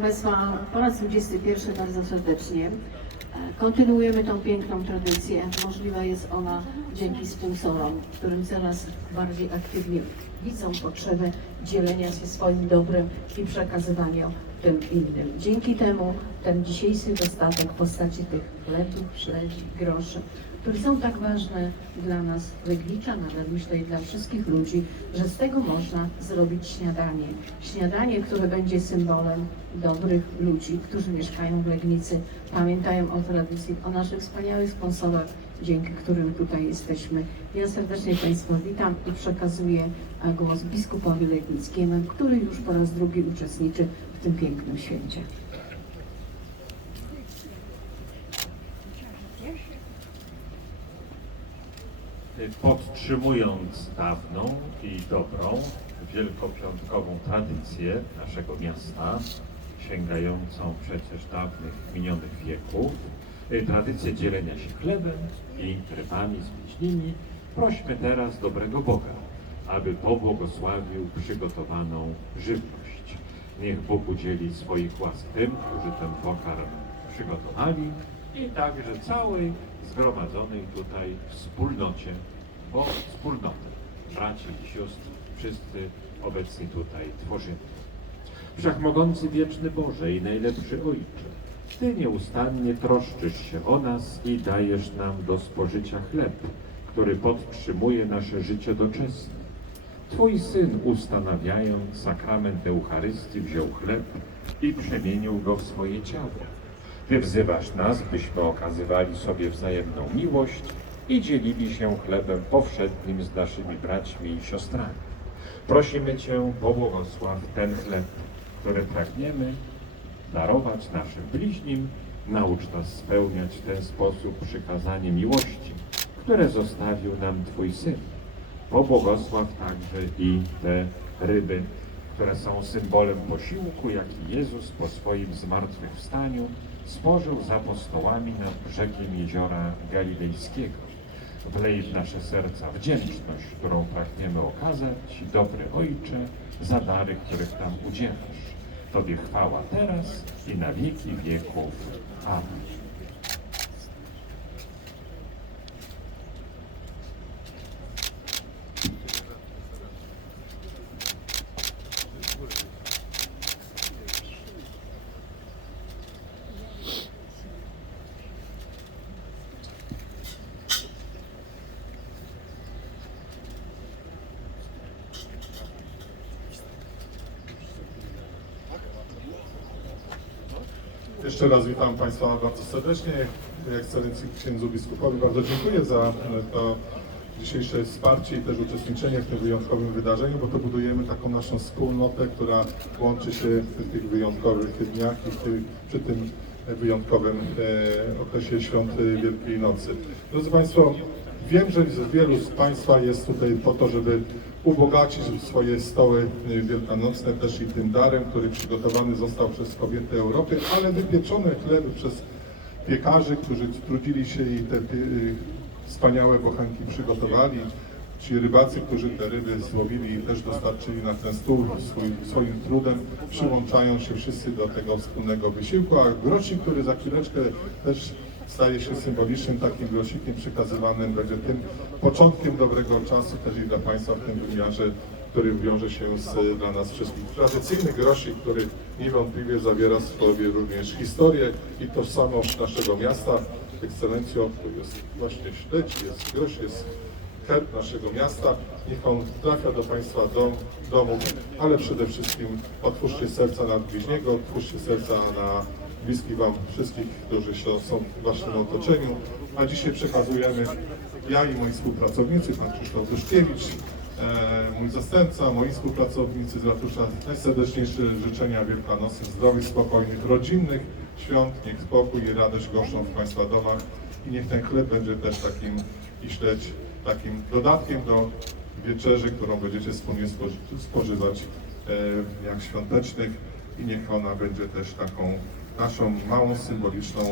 Państwa po raz 21 bardzo serdecznie. E, Kontynuujemy tą piękną tradycję. Możliwa jest ona dzięki sponsorom, którym coraz bardziej aktywnie widzą potrzebę dzielenia się swoim dobrem i przekazywania tym innym. Dzięki temu ten dzisiejszy dostatek w postaci tych chlebów, śledzi, groszy, które są tak ważne dla nas, Legnicza, nawet myślę i dla wszystkich ludzi, że z tego można zrobić śniadanie. Śniadanie, które będzie symbolem dobrych ludzi, którzy mieszkają w Legnicy, pamiętają o tradycji, o naszych wspaniałych sponsorach, dzięki którym tutaj jesteśmy. Ja serdecznie Państwa witam i przekazuję e, głos biskupowi Legnickiemu, który już po raz drugi uczestniczy w tym pięknym święcie. Podtrzymując dawną i dobrą, wielkopiątkową tradycję naszego miasta, sięgającą przecież dawnych, minionych wieków, y, tradycję dzielenia się chlebem i rybami zmieśnimi, prośmy teraz dobrego Boga, aby pobłogosławił przygotowaną żywność. Niech Bóg udzieli swoich łask tym, którzy ten pokarm przygotowali i także całej zgromadzonej tutaj wspólnocie, bo wspólnotę braci i sióstr, wszyscy obecni tutaj tworzymy. Wszechmogący wieczny Boże i najlepszy Ojcze, Ty nieustannie troszczysz się o nas i dajesz nam do spożycia chleb, który podtrzymuje nasze życie doczesne. Twój Syn, ustanawiając sakrament Eucharystii, wziął chleb i przemienił go w swoje ciało. Ty wzywasz nas, byśmy okazywali sobie wzajemną miłość i dzielili się chlebem powszednim z naszymi braćmi i siostrami. Prosimy Cię, pobłogosław ten chleb, który pragniemy darować naszym bliźnim. Naucz nas spełniać w ten sposób przykazanie miłości, które zostawił nam Twój Syn. Pobłogosław także i te ryby, które są symbolem posiłku, jaki Jezus po swoim zmartwychwstaniu spożył z apostołami nad brzegiem jeziora Galilejskiego. Wlej w nasze serca wdzięczność, którą pragniemy okazać, dobry Ojcze, za dary, których nam udzielasz. Tobie chwała teraz i na wieki wieków. Amen. Jeszcze raz witam Państwa bardzo serdecznie. Ekscelencji księdzu biskupowi bardzo dziękuję za e, to dzisiejsze wsparcie i też uczestniczenie w tym wyjątkowym wydarzeniu, bo to budujemy taką naszą wspólnotę, która łączy się w tych wyjątkowych dniach i przy tym wyjątkowym e, okresie świąt e, Wielkiej Nocy. Drodzy Państwo, wiem, że wielu z Państwa jest tutaj po to, żeby ubogacić swoje stoły y, wielkanocne też i tym darem, który przygotowany został przez kobiety Europy, ale wypieczone chleby przez piekarzy, którzy trudzili się i te y, wspaniałe bochenki przygotowali. Ci rybacy, którzy te ryby złowili i też dostarczyli na ten stół swój, swoim trudem, przyłączają się wszyscy do tego wspólnego wysiłku, a grosik, który za chwileczkę też staje się symbolicznym takim grosikiem przekazywanym, będzie tym początkiem dobrego czasu też i dla Państwa w tym wymiarze, który wiąże się z, dla nas wszystkich. Tradycyjny grosik, który niewątpliwie zawiera w sobie również historię i tożsamość naszego miasta. Ekscelencjo, tu jest właśnie śledź, jest grosz, jest herb naszego miasta. Niech on trafia do Państwa dom, domów, ale przede wszystkim otwórzcie serca na bliźniego, otwórzcie serca na Wam wszystkich, którzy są w Waszym otoczeniu. A dzisiaj przekazujemy ja i moi współpracownicy, Pan Krzysztof Dyszkiewicz, e, mój zastępca, moi współpracownicy z ratusza, najserdeczniejsze życzenia wielkanocnych, zdrowych, spokojnych, rodzinnych świąt. Niech spokój i radość goszczą w Państwa domach i niech ten chleb będzie też takim i śledź takim dodatkiem do wieczerzy, którą będziecie wspólnie spoży- spożywać e, jak świątecznych i niech ona będzie też taką naszą małą, symboliczną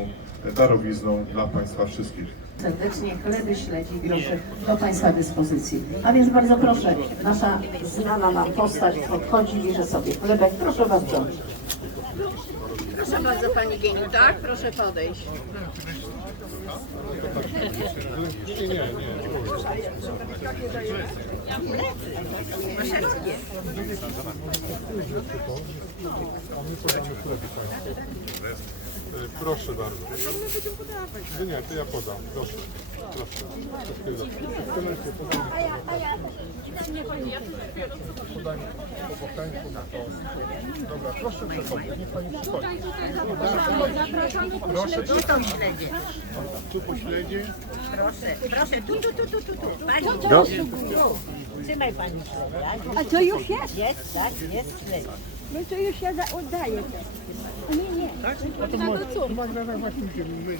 darowizną dla Państwa wszystkich. Serdecznie chleby, śledzi, grosze do Państwa dyspozycji. A więc bardzo proszę, nasza znana nam postać podchodzi, bierze sobie chlebek. Proszę bardzo. Proszę bardzo Pani Gieniu, tak? Proszę podejść. Nie, nie, nie. Proszę bardzo. Nie, nie, to ja podam. Proszę. Proszę. Podaj po bokańcu na to. Dobra, proszę przechodzić. Niech pani przychodzi. Proszę, Tu to śledzie. tu po śledzie. Proszę, proszę, tu, tu, tu, tu, tu, tu. Pani, trzymaj pani śledzie. A to już jest? Jest, tak, jest śledzie. No to już ja da, oddaję to. Nie, nie. Tak? To do córki. Magdalena właśnie się myli.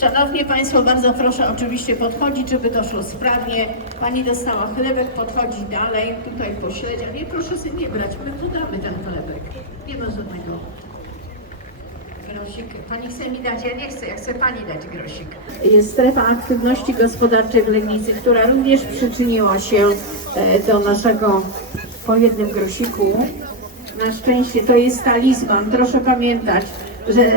Szanowni Państwo, bardzo proszę oczywiście podchodzić, żeby to szło sprawnie. Pani dostała chlebek, podchodzi dalej, tutaj po śledzia. Nie proszę sobie nie brać, my podamy ten chlebek. Nie ma żadnego. Grosik. Pani chce mi dać, ja nie chcę, ja chcę Pani dać grosik. Jest strefa aktywności gospodarczej w Legnicy, która również przyczyniła się e, do naszego po jednym grosiku. Na szczęście to jest talizman, proszę pamiętać, że